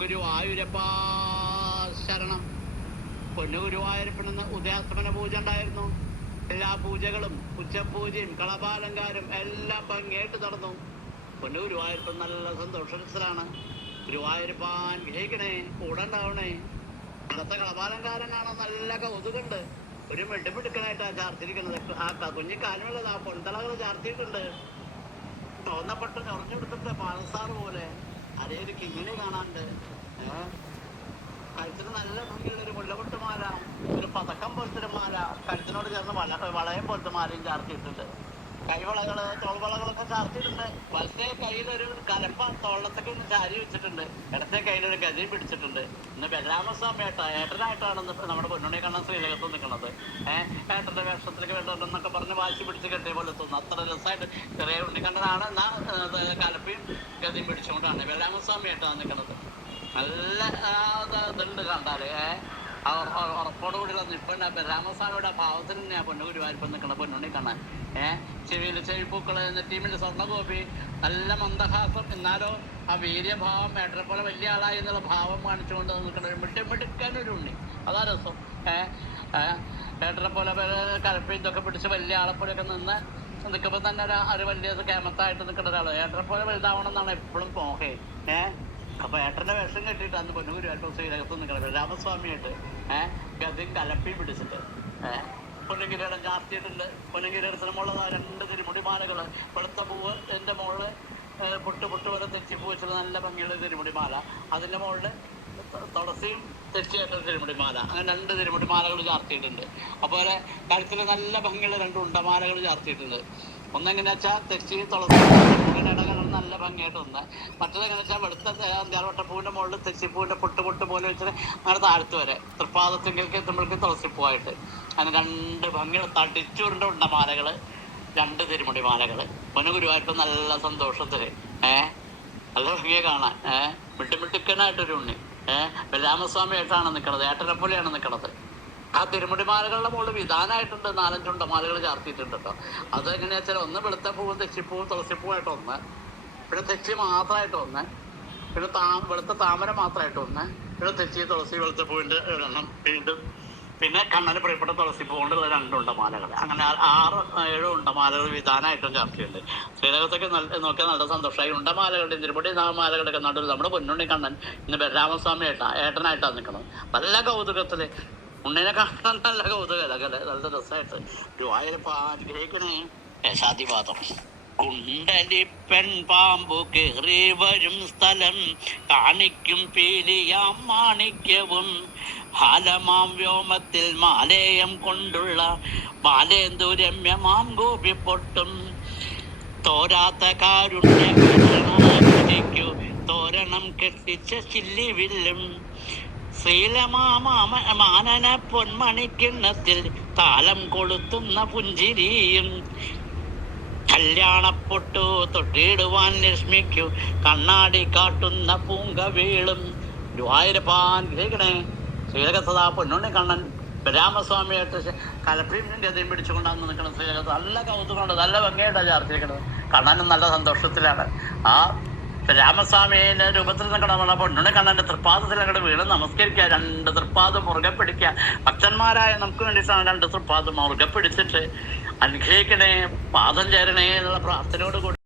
ഗുരുവായൂരപ്പാ ശരണം. പൊന്നു ഗുരുവായൂരപ്പനെന്ന് ഉദയാസ്തമന പൂജ ഉണ്ടായിരുന്നു. എല്ലാ പൂജകളും ഉച്ചപൂജയും കളഭാലങ്കാരം എല്ലാം ഭംഗിയായിട്ട് നടന്നു. പൊന്നു ഗുരുവായൂരപ്പൻ നല്ല സന്തോഷത്തിലാണ്. ഗുരുവായൂരപ്പാൻ ഗ്രഹിക്കണേ, കൂടെ ഉണ്ടാവണേ. ഇന്നത്തെ കളഭാലങ്കാരം കാണാൻ നല്ല കൗതുകണ്ട്. ഒരു മെടുമെടുക്കനായിട്ടാണ് ചാർത്തിരിക്കുന്നത്. ആ കുഞ്ഞിക്കാലുള്ളത് ആ പൊന്തളകൾ ചാർത്തിയിട്ടുണ്ട്. തോന്നപ്പെട്ട് നിറഞ്ഞെടുത്തിട്ട് പാലസാറ് പോലെ അരയൊരു കിങ്ങിണി കാണാണ്ട്. കഴുത്തിന് നല്ല ഭംഗിയുള്ള ഒരു മുല്ലപൊട്ട് മാല, ഒരു പതക്കം പോലത്തെ ഒരു മാല, കഴുത്തിനോട് ചേർന്ന് വളയം പോലത്തെ മാലയും ചാർത്തിയിട്ടുണ്ട്. കൈവളകള് തോൾവളകളൊക്കെ ചാർത്തിയിട്ടുണ്ട്. വലത്തെ കയ്യിലൊരു കലപ്പ തോളത്തൊക്കെ ഒന്ന് ചാരി വെച്ചിട്ടുണ്ട്. ഇടത്തെ കയ്യിലൊരു ഗതിയും പിടിച്ചിട്ടുണ്ട്. ഇന്ന് ബലരാമസ്വാമിയായിട്ടാ ഏട്ടനായിട്ടാണ് നമ്മുടെ പൊന്നുണ്ണി കണ്ണൻ ശ്രീലകത്ത് നിൽക്കുന്നത്. ഏട്ടന്റെ വേഷത്തിലേക്ക് വേണ്ടതെന്നൊക്കെ പറഞ്ഞ് വാശി പിടിച്ച് കെട്ടിയ പോലെ തോന്നുന്നു. അത്ര രസമായിട്ട് ചെറിയ ഉണ്ണിക്കണ്ണനാണ് കലപ്പയും ഗതിയും പിടിച്ചുകൊണ്ടാണ് ബലരാമസ്വാമിയായിട്ടാണ് നിൽക്കുന്നത്. നല്ല ഇതുണ്ട് കണ്ടാല്. ഉറപ്പോട് കൂടി ഇപ്പൊ രാമസ്വാമിയുടെ ഭാവത്തിൽ തന്നെയാണ് പൊന്നു ഗുരുവായൂരപ്പൻ നിൽക്കണം. പൊന്നുണ്ണി കാണാൻ ചെവിയിൽ ചെവിപ്പൂക്കള്, നെറ്റീമിന്റെ സ്വർണ്ണഗോപി, നല്ല മന്ദഹാസം, എന്നാലോ ആ വീര്യഭാവം ഏട്ടനെ പോലെ വലിയ ആളായി എന്നുള്ള ഭാവം കാണിച്ചുകൊണ്ട് നിൽക്കണ ഒരു മിടുക്കാനൊരു ഉണ്ണി. അതാ രസം. ഏട്ടനെ പോലെ കലപ്പയും ഇതൊക്കെ പിടിച്ച് വലിയ ആളെപ്പോലെയൊക്കെ നിന്ന് നിൽക്കുമ്പോൾ തന്നെ ഒരു വലിയ കേമത്തായിട്ട് നിൽക്കുന്ന ഒരാള്. ഏട്ടനെ പോലെ വലുതാവണം എന്നാണ് എപ്പോഴും മോഹേ. അപ്പൊ ഏട്ടന്റെ വേഷം കെട്ടിയിട്ട് അന്ന് പൊന്നു ഗുരുവായൂരപ്പൻ ശ്രീലകത്ത് നിൽക്കണം രാമസ്വാമിയായിട്ട്. ഗതിയും കലപ്പയും പിടിച്ചിട്ട് പൊന്നുകിരീടം ചാർത്തിയിട്ടുണ്ട്. പൊന്നുകിരീടത്തിന് മുകളിൽ 2 തിരുമുടിമാലകള്. വെളുത്ത പൂവ് എന്റെ മുകളില് പൊട്ട് വരെ തെച്ചിപ്പൂ വെച്ചത് നല്ല ഭംഗിയുള്ള തിരുമുടിമാല. അതിന്റെ മുകളില് തുളസിയും തെച്ചിയായിട്ടൊരു തിരുമുടിമാല. അങ്ങനെ 2 തിരുമുടിമാലകൾ ചാർത്തിയിട്ടുണ്ട്. അതുപോലെ കഴുത്തിൽ നല്ല ഭംഗിയുള്ള 2 ഉണ്ടമാലകൾ ചാർത്തിയിട്ടുണ്ട്. ഒന്നെങ്ങനെ വെച്ചാൽ തെച്ചി തുളസി ഇടകലം നല്ല ഭംഗിയായിട്ട് ഒന്ന്. മറ്റേതെങ്ങനെ വെച്ചാൽ വെളുത്ത അന്ത്യാർവട്ടപ്പൂവിന്റെ മുകളിൽ തെച്ചിപ്പൂവിന്റെ പൊട്ട് പോലെ വെച്ചിട്ട് അങ്ങനെ താഴ്ത്തു വരെ തൃപ്പാദത്തിലേക്ക് എത്തുമ്പോഴേക്കും തുളസിപ്പൂവായിട്ട് അങ്ങനെ 2 ഭംഗികൾ തടിച്ചൂറിന്റെ ഉണ്ടമാലകള്, 2 തിരുമുടിമാലകള്. പൊന്നു ഗുരുവായൂരപ്പൻ നല്ല സന്തോഷത്തില് നല്ല ഭംഗിയെ കാണാൻ. മിട്ടുമിട്ടുക്കനായിട്ടൊരു ഉണ്ണി. ബലരാമസ്വാമിയായിട്ടാണ് നിൽക്കണത്. ഏട്ടനെ പോലെയാണ് നിൽക്കണത്. ആ തിരുമുടിമാലകളുടെ മുകളിൽ വിധാനമായിട്ടുണ്ട് 4-5 ഉണ്ടമാലകൾ ചാർത്തിയിട്ടുണ്ട് കേട്ടോ. അത് എങ്ങനെയാ വെച്ചാൽ ഒന്ന് വെളുത്ത പൂവും തെച്ചിപ്പൂവും തുളസിപ്പൂവായിട്ട് ഒന്ന്, പിന്നെ തെച്ചി മാത്രമായിട്ട് ഒന്ന്, പിന്നെ വെളുത്ത താമര മാത്രമായിട്ട് ഒന്ന്, പിന്നെ തെച്ചി തുളസി വെളുത്ത പൂവിന്റെ ഒരെണ്ണം വീണ്ടും, പിന്നെ കണ്ണന് പ്രിയപ്പെട്ട തുളസിപ്പൂ കൊണ്ട് 2 ഉണ്ടമാലകൾ. അങ്ങനെ 6-7 ഉണ്ടമാലകൾ വിധാനമായിട്ടും ചാർത്തിയുണ്ട്. ശ്രീലകത്തൊക്കെ നോക്കിയാൽ നല്ല സന്തോഷമായി. ഉണ്ടമാലകളുടെ തിരുമുടി മാലകളുടെ ഒക്കെ നടുവിൽ നമ്മുടെ പൊന്നുണ്ണി കണ്ണൻ ഇന്ന് ബലരാമസ്വാമിയായിട്ടാണ് ഏട്ടനായിട്ടാണ് നിൽക്കുന്നത്. നല്ല കൗതുകത്തില് ഉണ്ണിനെ കാണാൻ നല്ല കൗതുകല്ലേ, നല്ല രസമായിട്ട്. ഗുരുവായൂരപ്പ അനുഗ്രഹിക്കണേ. ദേശാധിവാദം. കുണ്ടലിപ്പൻ പാമ്പു കേറി വരും സ്ഥലം കാണിക്കും പീലിയാം മാണിക്യവും ഹാലമാം വ്യോമത്തിൽ മാലേയം കൊണ്ടുള്ള മാലേന്ദു രമ്യമാം ഗോപിപ്പൊട്ടും തോരാത്ത കാരുണ്യു തോരണം കെട്ടിച്ച ചില്ലിവില്ലും ശ്രീലമാനന പൊന്മണിക്കിണ്ണത്തിൽ താലം കൊളുത്തുന്ന പുഞ്ചിരിയും കല്യാണപ്പൊട്ടു തൊട്ടിടുവാൻ ലക്ഷ്മിക്കു കണ്ണാടി കാട്ടുന്ന പൂങ്കവീളും. ഗുരുവായൂരപ്പാൻ ഗ്രഹിക്കണേ. ശ്രീലകത്തതാ പൊന്നുണ്ണി കണ്ണൻ ബലരാമസ്വാമിയായിട്ട് കലപ്പയും ഗതിയും പിടിച്ചുകൊണ്ടാണ് നിൽക്കണം. ശ്രീലകത്ത് നല്ല കൗതുകമുണ്ട്, നല്ല ഭംഗിയായിട്ടാണ് ചാർത്തിരിക്കുന്നത്. കണ്ണനും നല്ല സന്തോഷത്തിലാണ്. ആ രാമസ്വാമിയുടെ രൂപത്തിൽ നിൽക്കണം. പൊന്നുണ്ണി കണ്ണന്റെ തൃപ്പാദത്തിൽ അങ്ങോട്ട് വീണ് നമസ്കരിക്കുക. 2 തൃപ്പാദം മുറുകെ പിടിക്കുക. ഭക്തന്മാരായ നമുക്ക് വേണ്ടിയിട്ടാണ് 2 തൃപ്പാദം മുറുകെ പിടിച്ചിട്ട് അനുഗ്രഹിക്കണേ, പാദം ചേരണേ എന്നുള്ള പ്രാർത്ഥനയോട് കൂടി